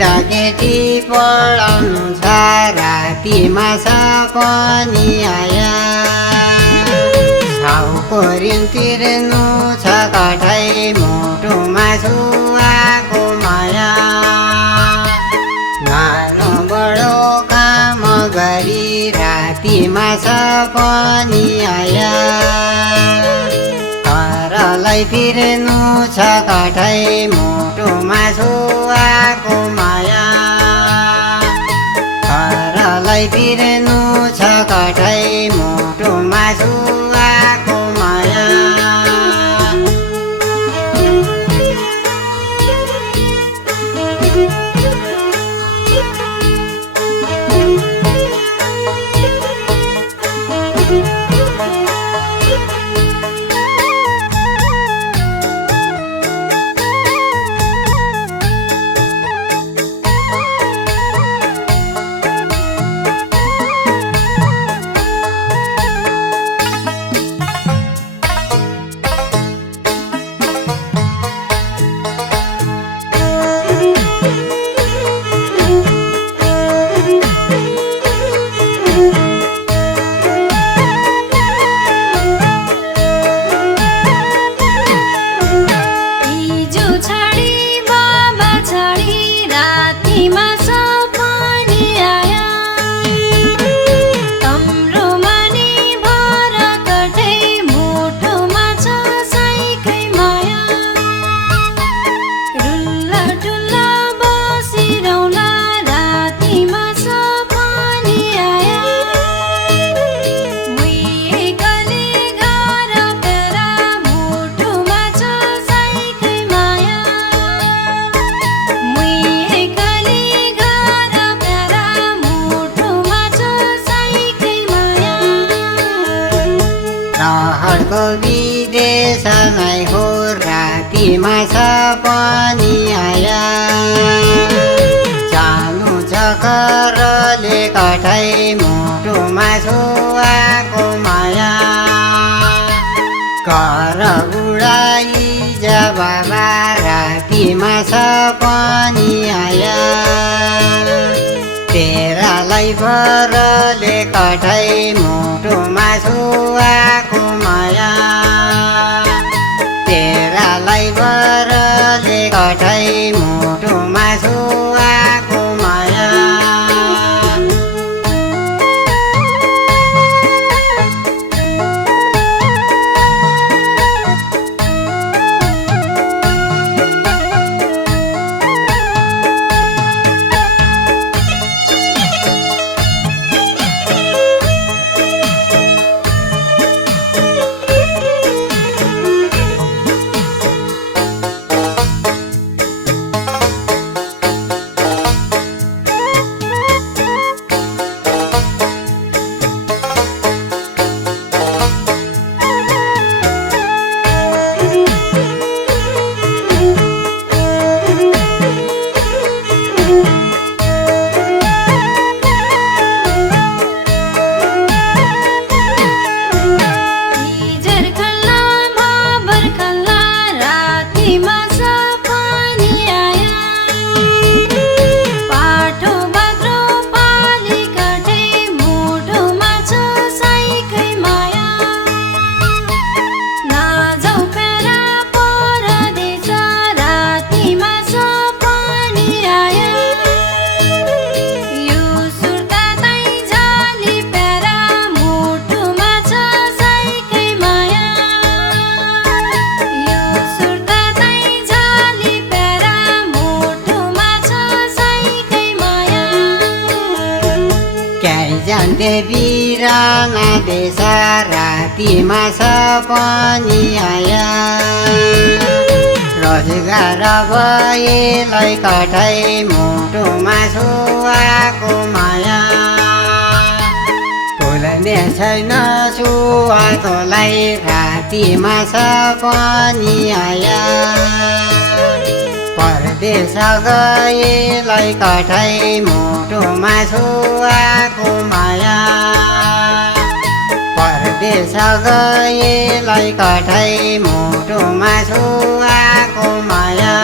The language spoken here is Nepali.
केटाकेटी पढाउनु छ रातिमा सपनी आया छाउको ऋण तिर्नु छ कठै मुटुमा छुवाको माया नानो बडो काम गरी रातिमा सपनी आया घरलाई फिर्नु छ कठै मुटुमा छुवाको माया घरलाई फिर्नु छ कठै मुटुमा छुवाको माया रहरको विदेशमै हो रातिमा सपनी आया जानु छ घरले कठै मुटुमा छुवाको माया घर उडाई जब रातिमा सपनी आया तेरालाई भरले कठै मुटुमा छुवाको माया तेरालाई भरले कठै मुटुमा छुवाको माया देवी राना देश रातिमा सपनी आया रोजगार भएलाई कठै मुटुमा छुवाको माया भुल्ने छैन छुवाकोलाई रातिमा सपनी आया परदेश गएलाई कठै मुटुमा छुवाको माया परदेश गएलाई कठै मुटुमा छुवाको माया